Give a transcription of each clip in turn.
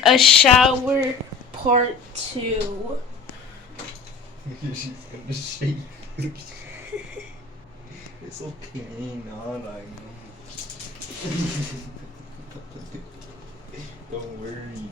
take a shower part 2. She's gonna shake. It's okay, no, like. Don't worry.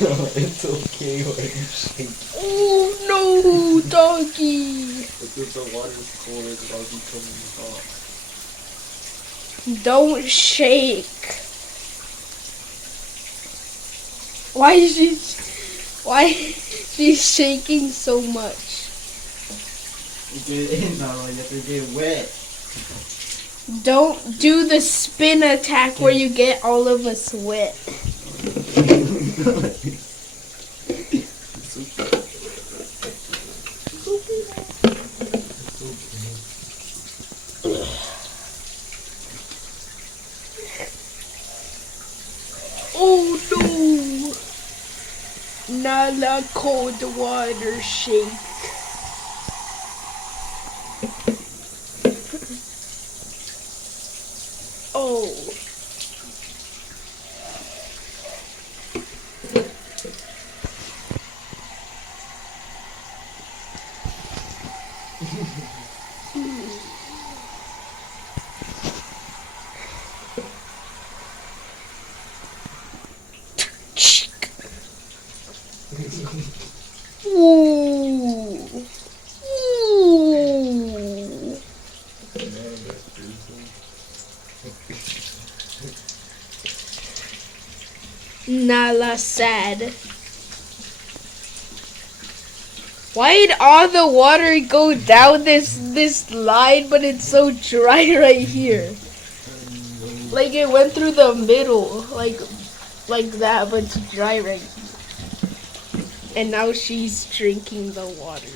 No, it's okay when you shake. Oh no, doggy! Because the water's cold, it's about becoming hot. Don't shake. Why is she's shaking so much? Get in now, you have to get wet. Don't do the spin attack where you get all of us wet. Oh no! Nala cold water shake. Oh. Ooh. Ooh. Nala sad. Why'd all the water go down this line, but it's so dry right here? Like it went through the middle, like that, but it's dry right here. And now she's drinking the water.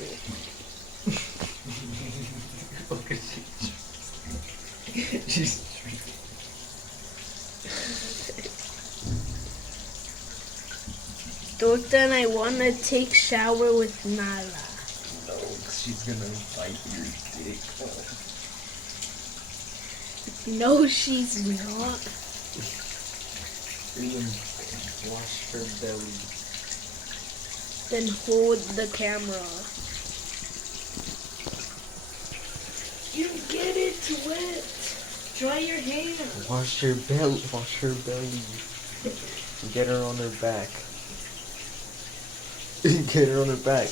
She's Dota, I wanna take shower with Nala. no, she's gonna bite your dick. No, she's not. Wash her belly. Then hold the camera. You get it wet. Dry your hands. Wash her belly. Wash her belly. Get her on her back. Get her on her back.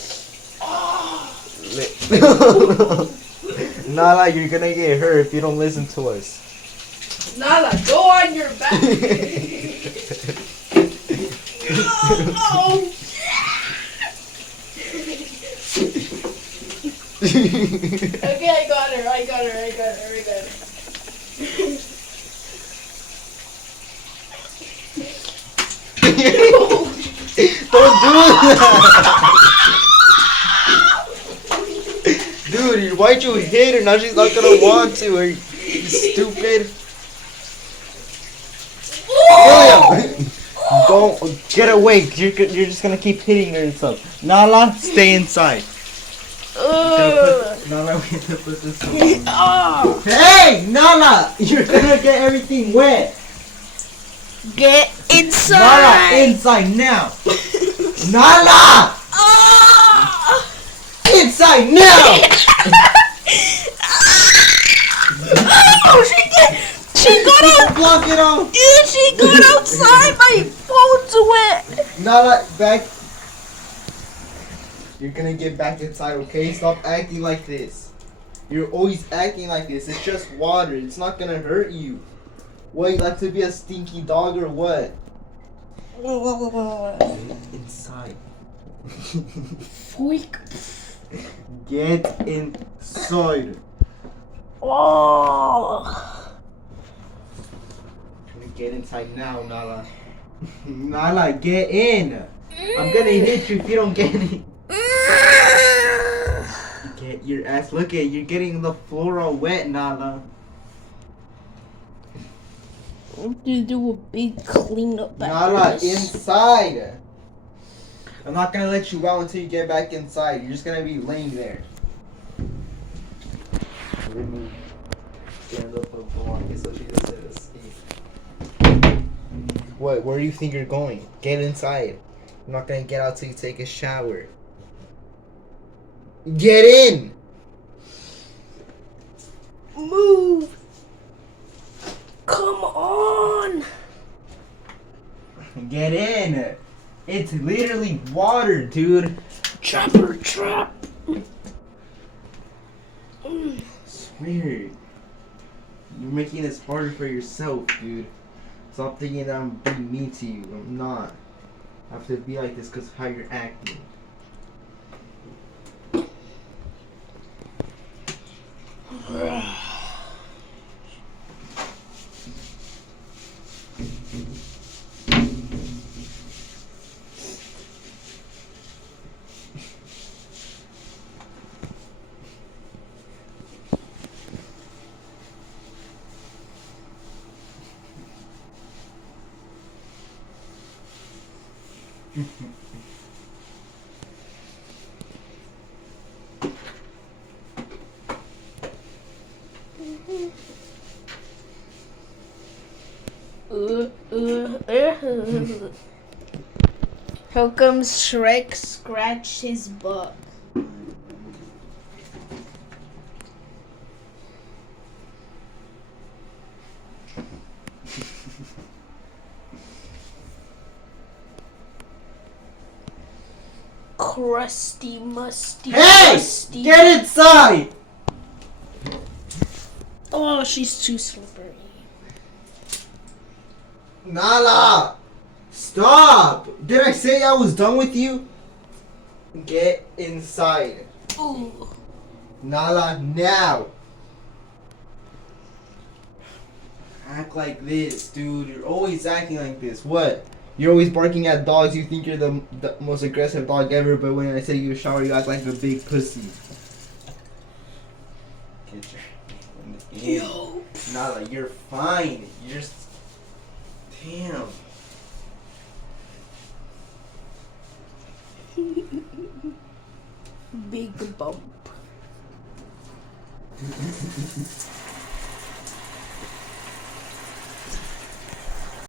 Nala, you're gonna get hurt if you don't listen to us. Nala, go on your back. Oh. Okay, I got her. Don't do that! Dude, why'd you hit her? Now she's not gonna want to. Are you stupid? William! Don't get away. You're just gonna keep hitting her and stuff. Nala, stay inside. Nala, we have to put this on. Hey, Nala! You're gonna get everything wet. Get inside. Nala, inside now. Nala! Inside now! Oh, she got out. Block it off. Dude, she got outside. My phone's wet. Nala, back. You're gonna get back inside, okay? Stop acting like this. You're always acting like this. It's just water. It's not gonna hurt you. What, you like to be a stinky dog or what? Get inside. Freak. Get inside. Oh. Get inside now, Nala. Nala, get in. I'm gonna hit you if you don't get in. Get your ass. Look at you're getting the floor all wet, Nala. I'm gonna do a big cleanup. Nala, inside. I'm not gonna let you out until you get back inside. You're just gonna be laying there. Remove. Stand up and go on. So she just said escape. What? Where do you think you're going? Get inside. I'm not gonna get out till you take a shower. Get in! Move! Come on! Get in! It's literally water, dude. Trapper trap! Swear. You're making this harder for yourself, dude. Stop thinking that I'm being mean to you. I'm not. I have to be like this because of how you're acting. How comes Shrek scratched his butt? Crusty, musty, Hey! rusty. Get inside! Oh, she's too slippery. Nala! Stop! Did I say I was done with you? Get inside. Ooh. Nala, now! Act like this, dude. You're always acting like this. What? You're always barking at dogs. You think you're the most aggressive dog ever, but when I say you shower, you act like a big pussy. Get your... Yo. Nala, you're fine. You're just... Damn. Big bump.